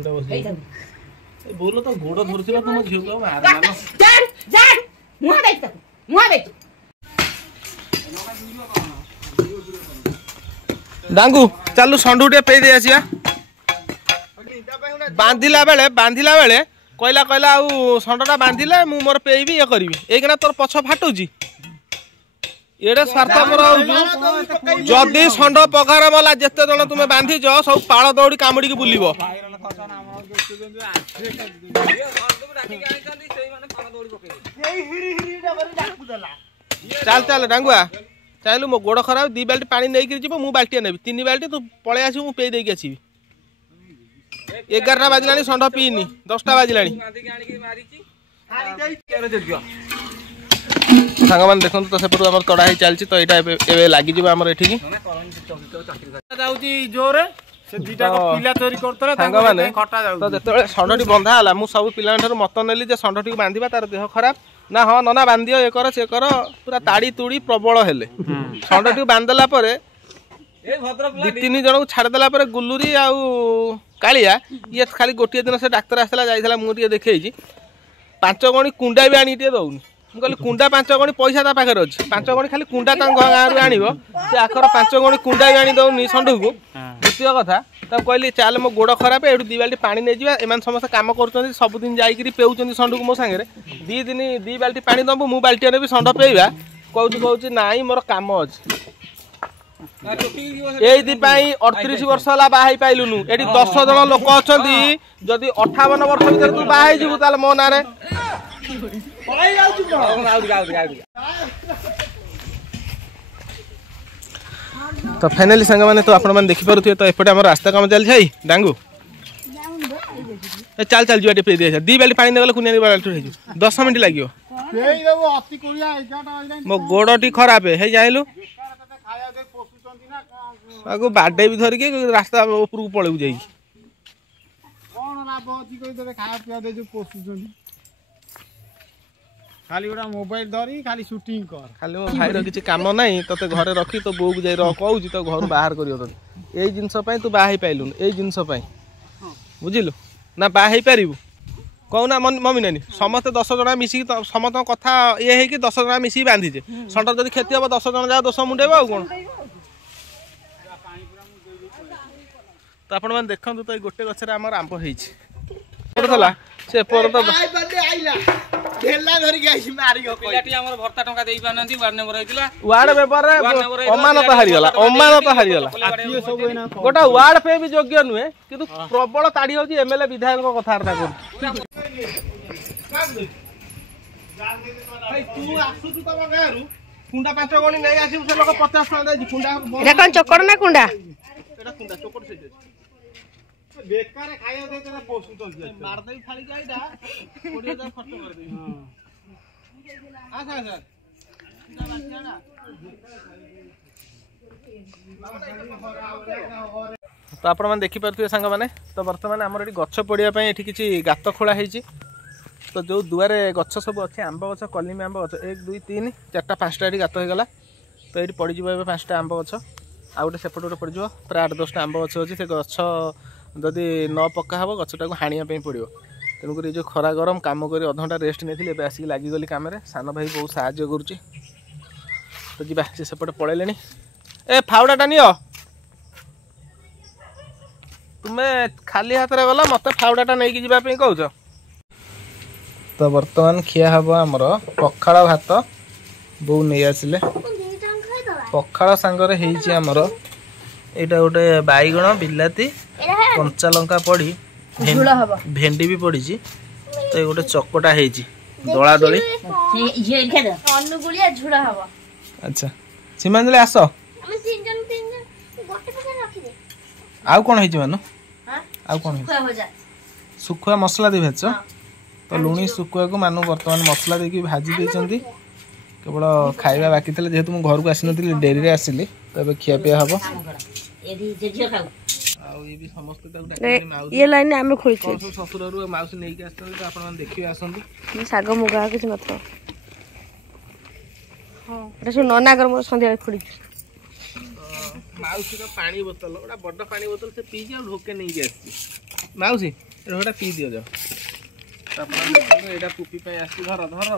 ଛତୁଟା ବସି ବୋଲ ତ ଗୋଡ଼ ଧରୁଥିଲା ତୁମ ଝିଅକୁ ଆଉ ମାର ନା ମୁହଁ ଦେଖ ତାକୁ ମୁହଁ ଦେଖ डांगू चलू षंडू टे पे दे आसिया बांधिला बेले कहला कहला आउ षंडटा बांधिले मु मोर पेइबी ये करबी एगना तोर पछ फाटुची एडे स्वार्थपर होउ जदी षंड पगार मला जते जण तुमे बांधी जो सब पाळ दौड़ी कामुडी के बुलिबो चल चल डांगुआ चाहलु मो गोड़ खराब 2 बाल्टी पानी नहीं जीव मु बाल्टी नेबी 3 बाल्टी तू पळे आसी मु पे देकी आसीबी 11टा बाजिलानी षंड पीनी 10टा बाजिलानी सांग मान देखो तो सेपटू हमर तड़ा ही चलची तो एटा एबे लागि जीव हमर एठी की जाउची जोरे से दीटा को पिला चोरी करतले सांग माने तो जते षंडटी बंधा हला मु सब पिला ठार मत नेली जे षंडटी बांधिबा तार देह खराब ना हाँ नना बांधियो ये कर से कर पूरा ताड़ी तुड़ी प्रबल हेले षंडटी बांधला परे 2-3 जन को छाड़देला परे गुल्लुरी आउ कालिया ये खाली गोटे दिन से डाक्तर आसला जाइला मु टिके देखैछि 5 गणी कुंडा भी आनी टिके दउनी मु कहली कुंडा 5 गणी पैसा ता पाखर अछि 5 गणी खाली कुंडा ता गाँव रू आनिबो से आखर 5 गणी कुंडा भी आनी दउनी षंडू को द्वितीय कथा तब कहली चल मो गोड़ खराब एठू 2 बाल्टी पानी नहीं जावा एमान समस्त काम करछन सब दिन जाईकरी पेउछन षंडू को मो संगे 2 बाल्टी पानी दबो मु बाल्टी ने भी षंड पेइबा कहूँ नाई मोर काम अछि एइदि पई 38 वर्ष हला बाहाई पाइलुनु एठी 10 जण लोक अछंती जदी 58 वर्ष भीतर तू बाहाई जिवु ताल मो नारे पळाई जाउछु तो फाइनली सांग माने तो आपण माने देखि पारुथिए तो एपटे हमर रास्ता काम चल छाई डांगू ए चल चल जुआटे पे दे 2 बाल्टी पानी देगले कुनिया बाल्टी हे 10 मिनिट लागियो पेई देबो अति कोरिया 11टा बाजै मो गोडटी खराब हे जाइलु आगो बाडे भी धर के रास्ता ऊपर को पळेउ जाई कोन लाभ अति कोइ तते खाया पिया दे जो पोसुछन खाली ओडा मोबाइल धरी खाली शूटिंग कर खाली मो भाई रो किछि काम नाही तते घरे रखी तो बोउ को जाई र कहूजी तो घर बाहर करियो त एई जिंस पई तू बाहई पाइलुन एई जिंस पई बुझिलु ना बाहई पारिबु कहूना मम्मी नानी समस्त 10 जना मिसी समस्त कथा ये है कि 10 जना मिसी बांधी जे षंड जदी खेती हो 10 जना जा 200 मुंडेबो आ कोन तो आपण मन देखंतु तो गोटे गछरे हमर आंब हेछि पड़थला से पर तो आई बडे आइला ढेला धरि गाइसी मारी गो पिलाटी हमर भर्ता टंका देई पानंती वार्ड नंबर आइतिला वार्ड पेपर रे अमानत हारि गला आतिए सब एना गोटा वार्ड पे भी योग्य नुहे किंतु प्रबल ताड़ी होची एमएलए विधायक को कथार्ता कर भाई तू आसु तू तम गारू कुंडा 5 गणी नै आसी से लोक 50 टका दे कुंडा एटा कोन चक्कर ना कुंडा एटा कुंडा चोकड़ से बेकार खाया दे तने पोसु तो मार दे खाली जाईदा 20000 खर्च कर दे हां आसा आसा तो आपण मन देखि परथुए संग माने तो वर्तमान हमर एठी गच्छ पडिया पई एठी किछि गात खोला हेछि तो जो दुआरे गच्छ सब अछि आंबा गच्छ कलिमी आंबा गच्छ 1 2 3 4टा 5टा एठी गात हो गला तो एठी पडि जिवो 5टा आंबा गच्छ आ गोटे सेपट गोटे पडि जिवो प्राय 8-10टा आंबा गच्छ अछि से गच्छ जदि न पक्का हबो गच्छटा को हानिया पई पडियो तेनु करी जो खरा गरम काम करी अधंटा रेस्ट नेथिले बे आसी लागी गली काम रे सान भाई बहुत सहाय्य करूची तो जिबा से सेपट पळेलेनी ए फावडाटा नियो तुमे खाली हाथ रे गला मते फावडाटा नै कि जिबा पई कहउछ तो वर्तमान खिया हबो हमर पखाळ भात बो नै आसिले पखाळ सांगरे हेइची हमर एटा गोटे बाईगण बिलाती कंचा लंका पड़ी भेंडी भी पड़ी तो ये गोटे चकटा है दला दली अच्छा सीमांजलि आस आउ कौन है मानो आउ कौन सुखुआ मसला दे भेज तो लुणी सुखुआ को मानु वर्तमान मसला देकी भाजी देछंती केवल खाइबा बाकी थले जेहेतु मु घर को आसी नथिली डेरी रे आसिली तबे खिया पिया हबो एदी जेजियो खाऊ आउ ये भी समस्त ताऊ डाकनी माउस ये लाइन हमें खोल छै ससुर रु माउस नै के आस्तले तो आपण मन देखि आसंती साग मुगा किछ नथो हां एटा सु नना कर मो संध्या खोली माउस का पानी बोतल ओडा बड्ड पानी बोतल से पी जे ढोके नै के आसी माउसी ଏଟା ପିଇ ଦିଅ ଯାଅ ଏଇଟା ପୁପି ପାଇଁ ଆସିଛି ଧର ଧର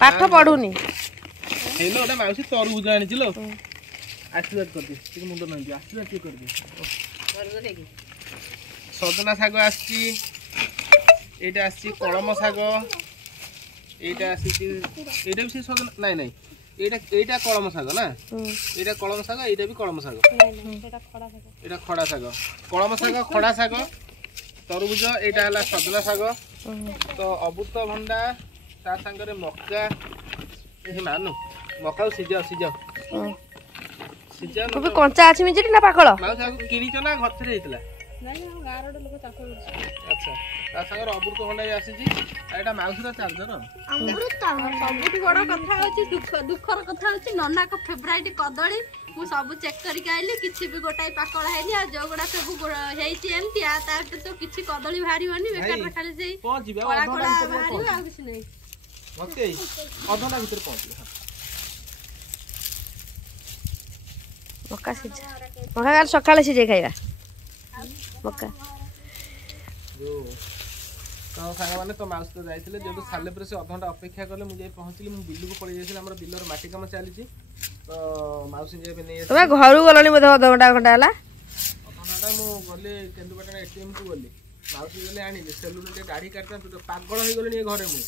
ପାଠ ପଢୁନି ହେଇଲୋ ଗୋଟେ ମାଉସୀ ତରଭୁଜ ଆଣିছিল ଆଶୀର୍ବାଦ କରିଦିଏ ଟିକେ ମୁଣ୍ଡ ନାହିଁ ଆଶୀର୍ବାଦ ଟିକେ କରିଦିଏ ସଜନା ଶାଗ ଆସିଛି ଏଇଟା ଆସିଛି କଳମ ଶାଗ এইটা আসিছি এইটা বি সজনা নাই নাই এইটা কলম শাগ না এইটা কলম শাগ এইটা বি কলম শাগ এটা খড়া শাগ কলম শাগ খড়া শাগ তরভুজ এইটা হলা সজনা শাগ তো অমৃতভণ্ডা তা সাঙ্গরে মক্কা এই মানু মক্কা সিজাও সিজাও সিজাও তুমি কঞ্চা আছে মিজেটি না পাকল মাউ শাগ কিনিছ না ঘরে হইতলা আচ্ছা তা সাঙ্গরে অমৃতভণ্ডা বি আসিছি এটা মাউসীর চার্জর अमृत सबुठी बड़ कथा होची दुखर कथा होची नन्ना को फेवरेट कदली मु सब चेक करके आइली किछि भी गोटाई पाकळा हेली आ जो गोडा सब हेइची एमती आ तार तो किछि कदली भारीवनी बेकार खाली सेई पहुंचीबे कोला कोला भारी आ किछि नै ओके अधना भीतर पहुंचीबे मक्का सिझा मक्का काल सकाळे सिझे खाइबा मक्का जो तो सांग माने तो माउस तो जाइथिले जेतु साले पर से अध घंटा अपेक्षा करले मु जाई पहुंचली मु बिल्लू को पळि जाइथिले हमर बिल्लर माटी काम चाली छी तो माउस जे बने तबे घरु गलनी मधे अध घंटा घंटा हला अध घंटा मु गले केंदुपटना एटीएम को गली माउस गले आनी सेलून ते दाढ़ी काटता तो पागल होई गले घरे मु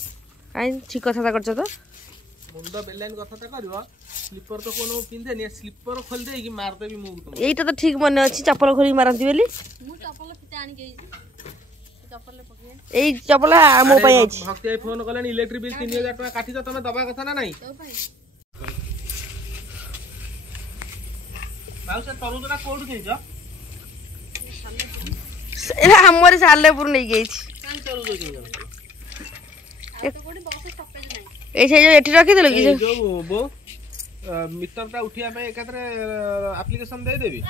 काई ठीक कथा करछ तो मुंड बेलाइन कथा त करबो स्लीपर तो कोनो पिंधे नि स्लीपर खोल दे कि मार देबी मु एइटा तो ठीक मने अछि चप्पल खोली मारंती बेली मु चप्पल फिते आनी के चप्पल पके एई चप्पल मो पई आइछि भक्ति आई फोन कलेन इलेक्ट्रिक बिल 3000 टका काटी तो तमे दबा कथा ना नहीं तो भाई माउस तरुजरा कोड देछ एला हमरे सालेपुर नै गेछि कान तरुज के तो कोडी बॉक्स सपेज नै ए से जो एठी रखि देलो कि जो बो मीटरटा उठिया पे एकत्रे एप्लीकेशन दे देबी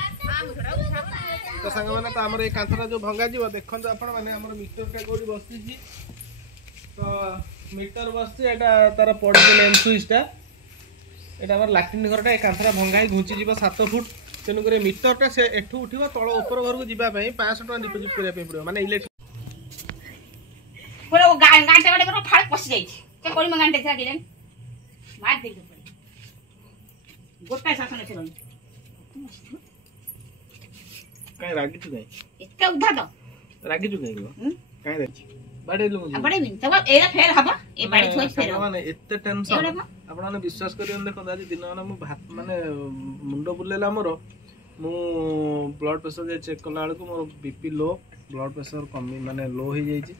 तो संग माने तो हमर ए कांथरा जो भंगा जीव देखन आपण माने हमर मीटरटा कोडी बसती छी तो मीटर बसती एटा तार पड़ी के लेन स्विचटा एटा हमर लैट्रिन घरटा ए कांथरा भंगाई घुंची जीव 7 फुट तेनु करे मीटरटा से एठू उठिबो तळ ऊपर घर को जीवा पई 500 टका डिपॉजिट करिया पे पड़ो माने इलेक्ट्रिक पूरा गांटे गांटे को फाड़ पसी जाई के कोड़ी में गांटे था गेलन मार दे के पड़े गोटा शासन छलन काय रागी तू काय इतना उठा दो रागी तू काय काय रागी बाडे लु मुझे बड़े मिन तब एरा फेर हबा ए बाड़ी थोई फेर माने एते टेंशन आपण माने विश्वास करियन देखो आज दिन माने मु भात माने मुंडो बुलेला मोर मु ब्लड प्रेशर जे चेक कला को मोर बीपी लो ब्लड प्रेशर कमी माने लो हो जाई छी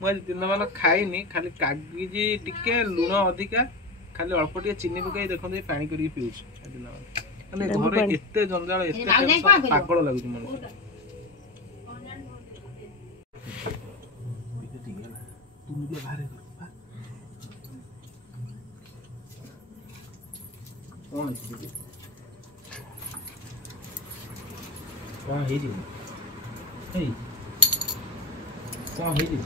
मु आज दिन माने खाइनी खाली कागजी टिके लूण अधिका खाली अल्प टिके चीनी पकाई देखो दे पानी करी पिउछ दिन माने घरे एते जंजाल एते पागल लागु मन तुमके बाहर कौन है कौन है जी हे कौन है जी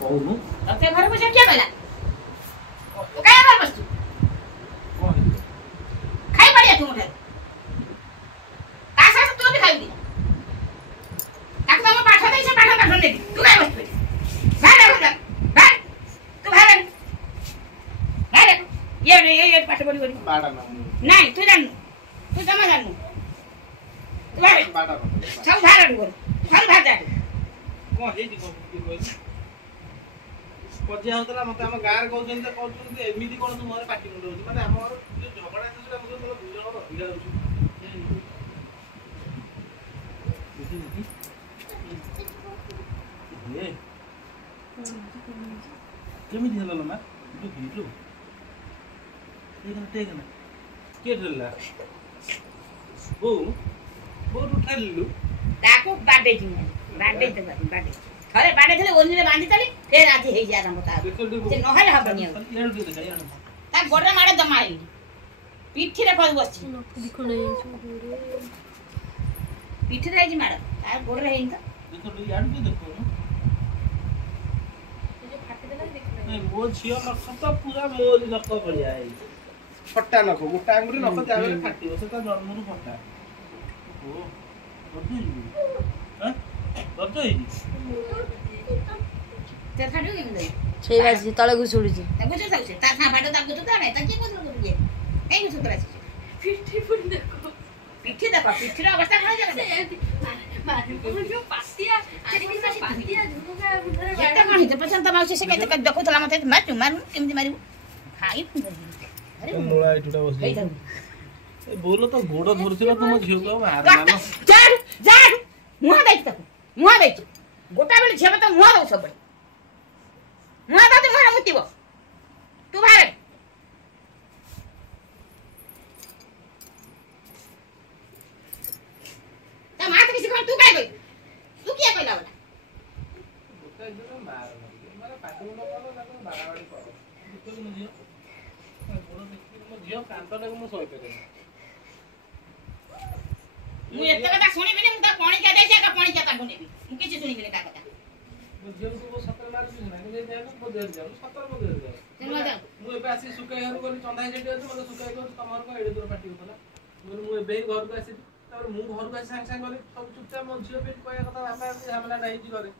कौन अब ते घर पे क्या बेला तो काय बार बस तू कौन है खाई बढ़िया तू उधर कासा तू भी खाई दी ताक तो मैं पाठा दे से पाठा दे तू काय बस भाई भाई तू भाई भाई ये पाठ बोली बोली बाड़ा ना नहीं तू जानू तू जमा जानू तू भाई बाड़ा सब भाड़ा बोल सब भाड़ा कौन है जी कौन पजिया होतला मते हम गार कहउछन त कहउछन कि एमिति कोन तू मोरे पाटी मुंड होछ माने हमर जो झगड़ा हेतुला मते तोला दुजन अधिकार होछ ए केमिति हलो मा तू भिजलो देखना के ठल्ला बो तू ठल्लु ताको बाडे जी बाडे त बाडे अरे बाडे थले ओनी रे बांधी तली फेर आधी हे जा हम ता से नहले हबनी ता गोडरे माडे जमा आइ पीठी रे फस बसछि पीठी रे जी माडे ता गोडरे हेइन त देखो यार भी देखो नहीं मो छियो नख तो पूरा मोरी नख बढ़िया है फट्टा नख गोटा अंगुरी नख जावे फाटियो से तो जन्मरु फट्टा ओ ते खाडू घेऊन जाईल ସେଇ ବାଜି ତଳେ ଘୁଷୁଡୁଛି ତା ଗୁଛୁ ଯାଉଛି ତା ସାଁ ଫାଟୁ ତା ଗୁଛୁ ତ ନାହିଁ ତା କିଏ ଗୁଛୁ ଗୁଛୁ କାଇଁ ଗୁଛୁ କରାଛି ପିଠି ପୁଣି ଦେଖ ପିଠି ଦେଖ ପିଠିର ଅବସ୍ଥା କଣ ଜାଣିଛ ପାତିଆ ଝୁମୁକା ମୁଣ୍ଡରେ ଏଟା କଣ ହେଇଛି ପଛନ୍ତ ମାଉସୀ ସେ କେତେ ଦେଖୁଥିଲା ମତେ ମାରୁ ମାରୁ କେମିତି ମାରିବୁ ଖାଇ ମୂଳା ଏଇଟା ବସି ହେଇଥାଉ ଏ ବୋଲ ତ ଗୋଡ ଧରୁଥିଲା ତୁମ ଝିଅକୁ ଆଉ ମାର ଚାଡୁ ଚାଡୁ ମୁହଁ ଦେଇଛୁ ତାକୁ ମୁହଁ ଦେଇଛୁ ଗୋଟା ବେଳେ ଝିଅ ତ ମୁହଁ ଦଉ ସବୁବେଳେ ମୁହଁ ଦଉ ମୁହଁ ମୁତିବ ତୁ ବାହାରେ ତା ମା ତ କିଛି କଣ ତୁ କାଇଁ କହିଲୁ ତୁ କିଏ କହିଲା ବୋଲା ମୁଁ ଏତେ କଥା ଶୁଣିବିନି ମୁଁ ତା ପଣିକିଆ ଦେଇଛି ଏକା ପଣିକିଆ ତାକୁ ନେବି ମୁଁ କିଛି ଶୁଣିବିନି ତା କଥା ମୁଁ ଏବେ ଆସି ଶୁକାଇ ଘରକୁ ଗଲି ଚନ୍ଦା ସେଠି ଅଛି ମତେ ଶୁକାଇ କହୁଛି ତମର କଣ ଏଡେ ଦୂର ପାଟି ହଉଥିଲା ମୁଁ ଏବେ ହିଁ ଘରକୁ ଆସିଲି ତାପରେ ମୁଁ ଘରକୁ ଆସି ସାଙ୍ଗେ ସାଙ୍ଗେ ଗଲି ସବୁ ଚୁପଚାପ ମୋ ଝିଅ ପାଇଁ କହିବା କଥା ବାପା ଝାମେଲାଟା ହେଇଛି ଘରେ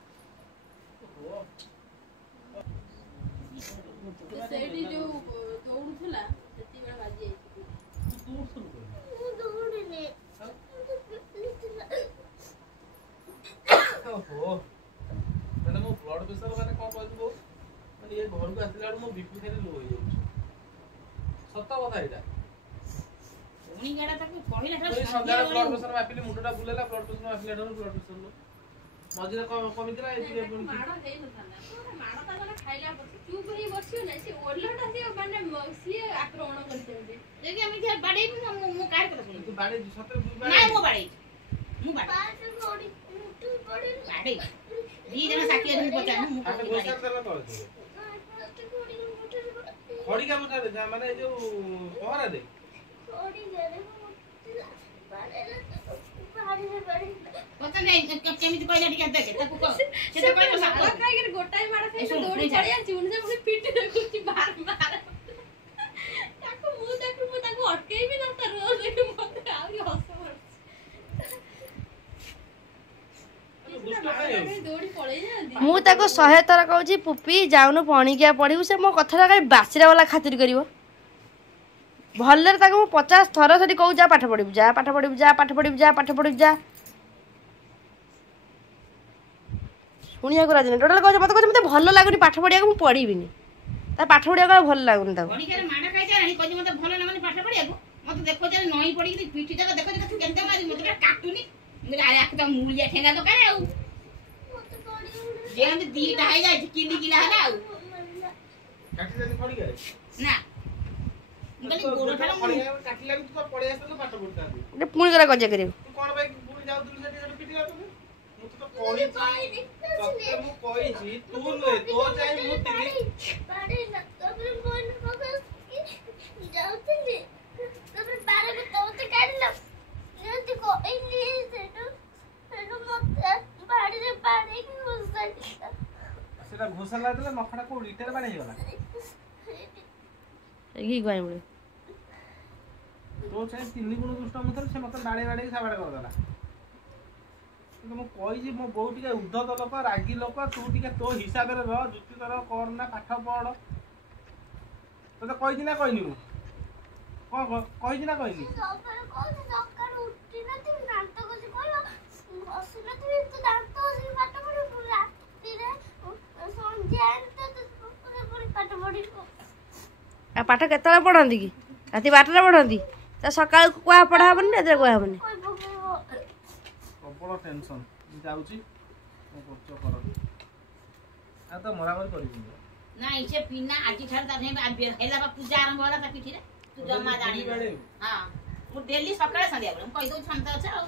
ସେଇଠି ଯୋଉ ଦୌଡୁଥିଲା ସେତିକିବେଳେ ବାଜି ଓହୋ ମାନେ ମୋ ବ୍ଲଡ ପ୍ରେସର ମାନେ କଣ କହିବୁ ମାନେ ଏ ଘରକୁ ଆସିଲା ବେଳକୁ ମୋ ବିପି ଖାଲି ଲୋ ହେଇଯାଉଛି ସତ କଥା ଏଇଟା ପୁଣି ଗାଡା ତାକୁ କହିଲା ସନ୍ଧ୍ୟାରେ ବ୍ଲଡ ପ୍ରେସର ମାପିଲି ମୁଣ୍ଡଟା ବୁଲେଇଲା ବ୍ଲଡ ପ୍ରେସର ମାପିଲା ଠାରୁ ବ୍ଲଡ ପ୍ରେସର ଲୋ ମଝିରେ କମିଥିଲା ଏଇଠି ମାଡ଼ ହେଇନଥାନ୍ତା ମାଡ଼ ତା ଜଣେ ଖାଇଲା ପଛେ ଚୁପ୍ ହେଇ ବସିବ ନା ସେ ଓଲଟା ସିଏ ମାନେ ସିଏ ଆକ୍ରମଣ କରିଥାନ୍ତି ଯଦି ଆମେ ଯାହା ବାଡେଇବୁ ମୁଁ କାହାର କଥା ଶୁଣିବି ତୁ ବାଡେଇ ସତରେ ନାଇଁ ମୁଁ ବାଡେଇ ବାଡେଇ ଦି ଜଣ ସାକ୍ଷୀ ଅଛନ୍ତି ପଚାର ମୁଁ ଖଡି କାମ ମାନେ ଏଇ ଯୋଉ ପହରା ଦେ କେମିତି କହିଲା ଟିକେ ଦେଖେ ତାକୁ କହ ସେ ତ କହିବ ମାଡ଼ ଖାଇକି ଗୋଟାଏ ମାଡ଼ ଖାଇକି ଦୌଡ଼ି ପଳେଇ ଆସିଛି ପୁଣି ପୁଣି ପିଠି ଦେଖୁଛି ବାର ତାକୁ ମୁଁ ତାକୁ ଅଟକେଇବି ନା ତା ରୋଲ ଦେଖି ମତେ ଆହୁରି ହସ ଦୌଡ଼ି ପଳେଇ ଯାଆନ୍ତି ମୁଁ ତାକୁ 100 ଥର କହୁଛି ପୁପି ଯାଉନୁ ପଣିକିଆ ପଢିବୁ ସେ ମୋ କଥାଟା କାହିଁ ବାସିରା ବାଲା ଖାତିର କରିବ ଭଲରେ ତାକୁ ମୁଁ 50 ଥର ସେଠି କହୁ ଯା ପାଠ ପଢିବୁ ଯା ପାଠ ପଢିବୁ ଯା ପାଠ ପଢିବୁ ଯା ପାଠ ପଢିବୁ ଯା ଶୁଣିବାକୁ ରାଜି ନାହିଁ ଟୋଟାଲ କହୁଛି ମତେ ଭଲ ଲାଗୁନି ପାଠ ପଢିବାକୁ ମୁଁ ପଢିବିନି ତା ପାଠ ପଢିବାକୁ ଆଉ ଭଲ ଲାଗୁନି ତାକୁ ପଣିକିଆରେ ମାଡ଼ ଖାଇସାରିଲାଣି କହୁଛି ମତେ ଭଲ ଲାଗୁନି ପାଠ ପଢିବାକୁ ମତେ ଦେଖୁଛି ନଈ ପଡିକି ପିଠି ଯାକ ଦେଖୁଛି ତୁ କେମିତି ମାରିବୁ ମତେ କାଟୁନି ମୁଁ ଆରେ ଆକୁ ତ ମୁଳିଆ ଠେଙ୍ଗା ଦୋକାନ ଆଉ ଯେମିତି ଦିଟା ହେଇଯାଇଛି କିଲି କିଲା ହେଲା ଆଉ କାଟିଦେଲି ଖଡିକାରେ ନା ମୁଁ କହିଲି ଗୋଡ ଠାରୁ କାଟିଲା ତୁ ପଳେଇ ଆସିଲୁ ପାଠ ପଢିଥାନ୍ତି ପୁଣି କରା କଜିଆ କରିବୁ ତୁ କଣ ପାଇଁ ପୁଣି ଯାଉଥିଲୁ ସେଠି ପିଟି ଯାଉଥିଲୁ ମୁଁ ତ କହିଛି ତତେ ମୁଁ କହିଛି ତୁ ନୁହେଁ ତୋ ଚାହିଁ ମୁଁ ଥିଲି ସେଟା ଘୋଷା ଲାଗିଥିଲା ନଖଟା କୋଉଠି ଇଟାରେ ବାଡେଇ ହେଇଗଲା ଘି ଗୁଆଇ ମିଳେ ତୋ ଚାହିଁ 3 ଗୁଣ ଦୁଷ୍ଟ ମୁଁ ଥିଲି ସେ ମତେ ବାଡେଇ ବାଡେଇ ସାବାଡେ କରିଦେଲା କିନ୍ତୁ ମୁଁ କହିଛି ମୋ ବୋଉ ଟିକେ ଉଦ୍ଧତ ଲୋକ ରାଗି ଲୋକ ତୁ ଟିକେ ତୋ ହିସାବରେ ରହ ଯୁକ୍ତି ତର କର ନା ପାଠ ପଢ ତତେ କହିଛି ନା କହିନି ମୁଁ କଣ କହିଛି ନା କହିନି ଆଉ ପାଠ କେତେବେଳେ ପଢନ୍ତି କି ରାତି 12ଟାରେ ପଢନ୍ତି ତା ସକାଳୁ କୁହା ପଢା ହବନି ରାତିରେ କୁହା ହବନି ପ୍ରବଳ ଟେନସନ ଯାଉଛି କଣ କରୁଛ କର ଆଉ ତ ମରାମରି କରିବୁନି ନାଇଁ ସେ ପିନା ଆଜି ଠାରୁ ତା ହେଲା ବା ପୂଜା ଆରମ୍ଭ ହେଲା ତା ପିଠିରେ ତୁ ଜମା ଜାଣିବୁ ହଁ ମୁଁ ଡେଲି ସକାଳେ ସନ୍ଧ୍ୟା ବେଳେ ମୁଁ କହିଦଉଛି ଶାନ୍ତ ଅଛ ଆଉ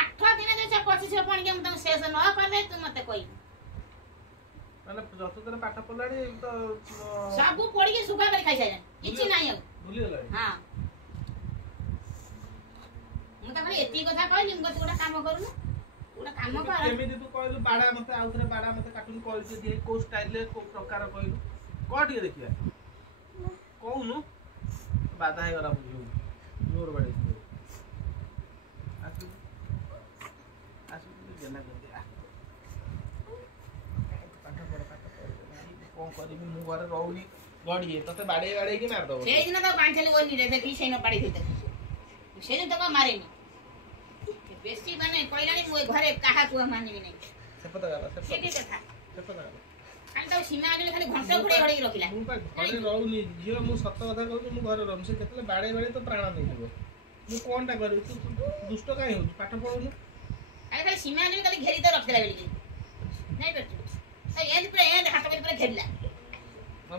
8 ଦିନ ଯୋଉ 25 ପଣିକି ମୁଁ ତାଙ୍କୁ ଶେଷ ନ କଲେ ତୁ ମତେ କହିବୁ ମାନେ ଯତୁତରେ ପାଠ ପଢିଲାଣି ତ ସବୁ ପଡିକି ସୁଖା କରି ଖାଇସାଇଲାଣି କିଛି ନାହିଁ ଆଉ ଭୁଲିଗଲାଣି ହଁ ମୁଁ ତାପରେ ଏତିକି କଥା କହିଲି ମୁଁ ଗୋଟେ କାମ କରୁନୁ ଗୋଟେ କାମ କର କେମିତି ତୁ କହିଲୁ ବାଡା ମତେ ଆଉଥରେ ବାଡା ମତେ କାଟୁନି କହିଲୁ ଯେ କୋଉ ଷ୍ଟାଇଲରେ କୋଉ ପ୍ରକାର କହିଲୁ କହ ଟିକେ ଦେଖିବା କହୁନୁ ବାଧା ହେଇଗଲା ବୁଝିବୁ ଜୋର ବାଡେଇ କଣ କରିବି ମୁଁ ଘରେ ରହୁନି ଗଡିଏ ତତେ ବାଡେଇ ବାଡେଇକି ମାରିଦବ ସେଇଦିନ ତ ବାଣିଥିଲି ଓନିରେ ଦେଖି ସେଇନ ପାଡ଼ି ଦେଇତେ ସେଇଦିନ ତ ମାରେନି ବେଶୀ ମାନେ କହିଲାନି ମୁଁ ଘରେ କାହାକୁ ମାନିବି ନାହିଁ ସେପଟ ଗଲା ସେଠି କଥା ସେପଟ ଗଲା ଖାଲି ତ ସୀମା ଆଗରେ ଖାଲି ଘଣ୍ଟା ଘୋଡେଇ ଘୋଡେଇ ରଖିଲା ମୁଁ ପା ଘରେ ରହୁନି ଝିଅ ମୁଁ ସତ କଥା କହୁଛି ମୁଁ ଘରେ ରହୁନି ସେ କେତେବେଳେ ବାଡେଇ ବାଡେଇ ତ ପ୍ରାଣ ନେଇଯିବ ମୁଁ କଣଟା କରିବି ତୁ ଦୁଷ୍ଟ କାହିଁ ହଉଛୁ ପାଠ ପଢୁନୁ ଆରେ ଖାଲି ସୀମା ଆଗରେ ଖାଲି ଘେରି ତ ରଖିଲା ବେଳିକି ନାଇଁ ପାରୁଛୁ ଏମିତି ପୁରା ଏମିତି ହାତ କରି ପୁରା ଘେରିଲା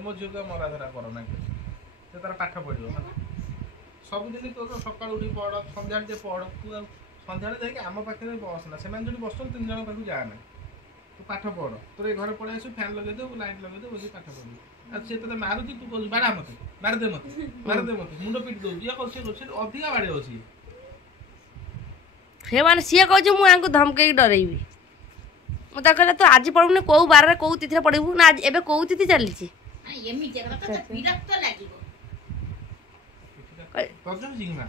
ମୋ ଝିଅକୁ ମରା ଧରା କର ନା ସେ ତାର ପାଠ ପଢିବ ସବୁଦିନ ତୁ ତ ସକାଳୁ ଉଠି ପଢ ସନ୍ଧ୍ୟାବେଳେ ଟିକେ ପଢ ତୁ ଆଉ ସନ୍ଧ୍ୟାବେଳେ ଯାଇକି ଆମ ପାଖରେ ବସ ନା ସେମାନେ ଯଦି ବସୁଛନ୍ତି 3 ଜଣ ପାଖକୁ ଯା ନା ତୁ ପାଠ ପଢ ତୋର ଏ ଘରେ ପଳେଇ ଆସିବୁ ଫ୍ୟାନ୍ ଲଗେଇଦେବୁ ଲାଇଟ୍ ଲଗେଇଦେବୁ ବସିକି ପାଠ ପଢିବୁ ଆଉ ସେ ତତେ ମାରୁଛି ତୁ କହୁଛୁ ବାଡ଼ା ମତେ ମାରିଦେ ମତେ ମୁଣ୍ଡ ପିଟି ଦଉଛି ଇଏ କରୁଛି ଅଧିକା ବାଡେଇ ଅଛି ସେମାନେ ସିଏ କହୁଛି ମୁଁ ୟାଙ୍କୁ ଧମକେଇକି ଡରେଇବି ମୁଁ ତାକୁ କହିଲା ତୁ ଆଜି ପଢିବୁନି କୋଉ ବାରରେ କୋଉ ତିଥିରେ ପଢିବୁ ନା ଏବେ କୋଉ ତିଥି ଚାଲିଛି ଏମିତି ବିରକ୍ତ ଲାଗିବ ରଜ ହେଇଛି କି ନା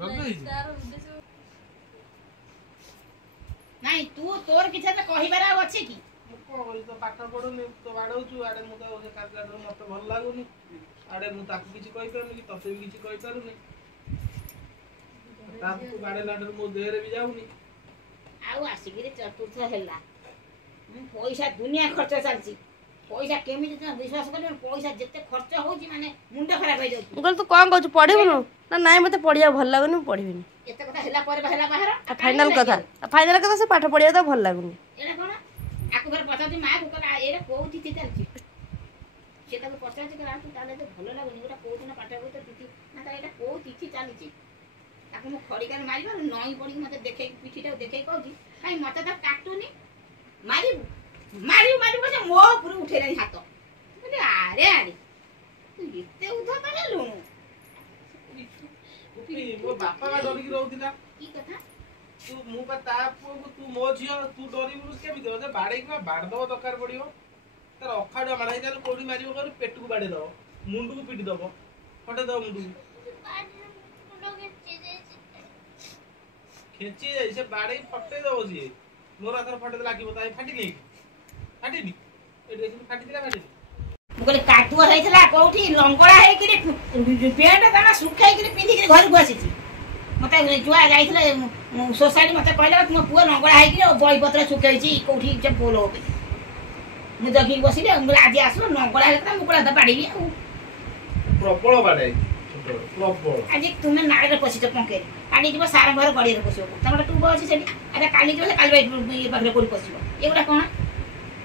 ରଜ ହେଇଛି ନାଇଁ ତୁ ତୋର କିଛି କହିବାର ଆଉ ଅଛି କି କଣ କରିବି ତ ପାଠ ପଢୁନି ତ ବାଡଉଛୁ ଆଡେ ମୁଁ ତ ସେ କାର୍ଯ୍ୟ ମତେ ଭଲ ଲାଗୁନି ଆଡେ ମୁଁ ତାକୁ କିଛି କହିପାରୁନି କି ତତେ ବି କିଛି କହିପାରୁନି ତାକୁ ବାଡେଇଲା ଠାରୁ ମୋ ଦେହରେ ବି ଯାଉନି ଆଉ ଆସିକିରି ଚତୁର୍ଥ ହେଲା ପଇସା ଦୁନିଆ ଖର୍ଚ୍ଚ ଚାଲିଛି ପଇସା କେମିତି ତମେ ବିଶ୍ୱାସ କରିବ ପଇସା ଯେତେ ଖର୍ଚ୍ଚ ହଉଛି ମାନେ ମୁଣ୍ଡ ଖରାପ ହେଇଯାଉଛି ମୁଁ କହିଲି ତୁ କଣ କହୁଛୁ ପଢିବୁନୁ ନା ନାଇଁ ମତେ ପଢିବାକୁ ଭଲ ଲାଗୁନି ମୁଁ ପଢିବିନି ଏତେ କଥା ହେଲା ପରେ ହେଲା ବାହାର ଫାଇନାଲ କଥା ସେ ପାଠ ପଢିବାକୁ ତ ଭଲ ଲାଗୁନି ଏଇଟା କଣ ଆକୁ ଘରେ ପଚାରୁଛି ମା କୁ କହିଲା ଏଇଟା କୋଉ ତିଥି ଚାଲିଛି ସେ ତାକୁ ପଚାରୁଛି କହିଲା ତୁ ତାହେଲେ ତ ଭଲ ଲାଗୁନି ଗୋଟେ କୋଉ ଦିନ ପାଠ ପଢି ତିଥି ନା ତାହେଲେ ଏଇଟା କୋଉ ତିଥି ଚାଲିଛି ତାକୁ ମୁଁ ଖଡ଼ିକାରେ ମାରିବାରୁ ନଈ ପଡ଼ିକି ମତେ ଦେଖେଇ ପିଠିଟାକୁ ଦେଖେଇ କହୁଛି କାଇଁ ମତେ ତ କାଟୁନି ମାରିବୁ ଯେ ମୋ ଉପରୁ ଉଠେଇଲାଣି ହାତ ଆରେ ତୁ ଏତେ ଉଦ୍ଧତ ହେଲୁଣୁ ମୋ ବାପା ବା ଡରିକି ରହୁଥିଲା କି କଥା ତୁ ମୁଁ ବା ତା ପୁଅକୁ ତୁ ମୋ ଝିଅ ତୁ ଡରିବୁନୁ କେମିତି ହବ ବାଡେଇକି ବାଡଦବ ଦରକାର ପଡିବ ତାର ଅଖାଡୁଆ ମାଡ ହେଇଯାଏ କୋଉଠି ମାରିବ କହିଲେ ପେଟକୁ ବାଡେଇ ଦବ ମୁଣ୍ଡକୁ ପିଟି ଦବ ଫଟେଇ ଦବ ମୁଣ୍ଡକୁ ଖେଞ୍ଚି ଯାଇ ସେ ବାଡେଇ ଫଟେଇ ଦବ ସିଏ ମୋର ହାତରେ ଫଟେଇ ଲାଗିବ ତାই ଫାଟିନି ଫାଟିନି ଏଠି ଦେଖିନି ଫାଟିଥିଲା ଫାଟିନି ମୁଁ କହିଲି କାଦୁଅ ହେଇଥିଲା କୋଉଠି ଲଙ୍ଗଳା ହେଇକିରି ପେଣ୍ଟ ଦାନା ଶୁଖେଇକିରି ପିନ୍ଧିକିରି ଘରକୁ ଆସିଛି ମତେ ଛୁଆ ଯାଇଥିଲେ ସୋସାଇଟି ମତେ କହିଲା ମୋ ପୁଅ ଲଙ୍ଗଳା ହେଇକିରି ବହିପତ୍ର ଶୁଖେଇଛି କୋଉଠି ସେ ପୋଲ ଉପରେ ମୁଁ ଜଗିକି ବସିଲି ମୁଁ ଆଜି ଆସିବ ଲଙ୍ଗଳା ହେଇଥିଲା ମୁଁ ପୁରା ବାଡେଇଲି ଆଉ ପ୍ରବଳ ବାଡେଇ ପ୍ରବଳ ଆଜି ତୁମେ ନାଳରେ ପଶିଛ ପଙ୍କେରେ କାଲି ଯିବ ସାର ଘର ଗଡ଼ିଆରେ ପଶିବ ତମର ଟୁବ ଅଛି ସେଠି ଆରେ କାଲି ଯିବ କାଲି ଇଏ ପାଖରେ କୋଉଠି ପଶିବ ଏଗୁଡ଼ା କଣ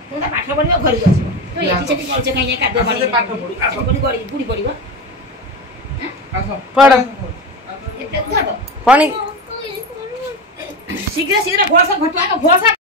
ତୁ ତ ପାଠ ପଢିବ ଘରକୁ ଆସିବ ତୁ ଏଠି ସେଠି ଚଳଛ କାହିଁ ଯାଇ କାଦୁଅ ବୁଡ଼ି ପଡ଼ିବ ଏତେ ଉଦ୍ଧତ ପାଣି ଶୀଘ୍ର ଘୋଷ ଘଟୁଆ ଘୋଷା